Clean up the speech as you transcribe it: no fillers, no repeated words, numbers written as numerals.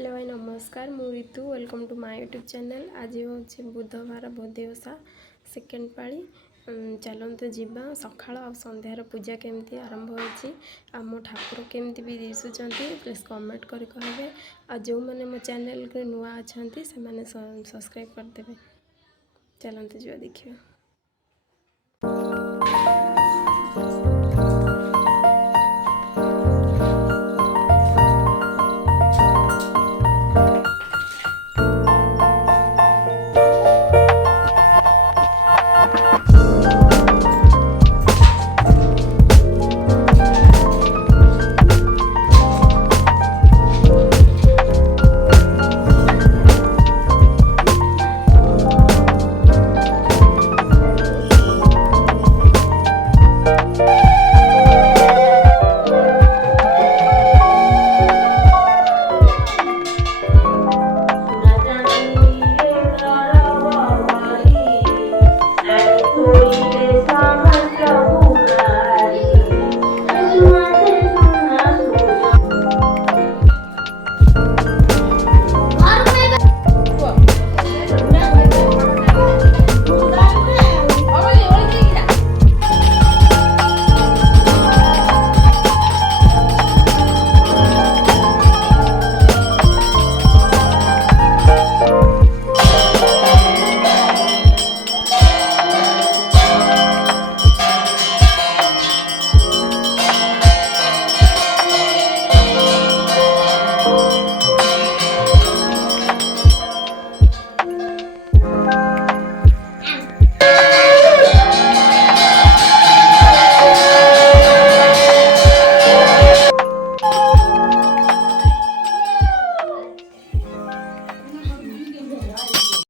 Hello भाई नमस्कार मु ऋतु welcome to my YouTube channel. आज हूँ बुधवार बोधे ओषा सेकेंड पाली। चलते जीवा सकाळ आ संध्यार पूजा केमती आरंभ होती आ मो ठाकुर केमती भी दिशुंट प्लीज कमेंट कर कहे। आ जो मैंने मो चैनल को नुआ अच्छा से सब्सक्राइब करदे। चलते जीवा देखिए।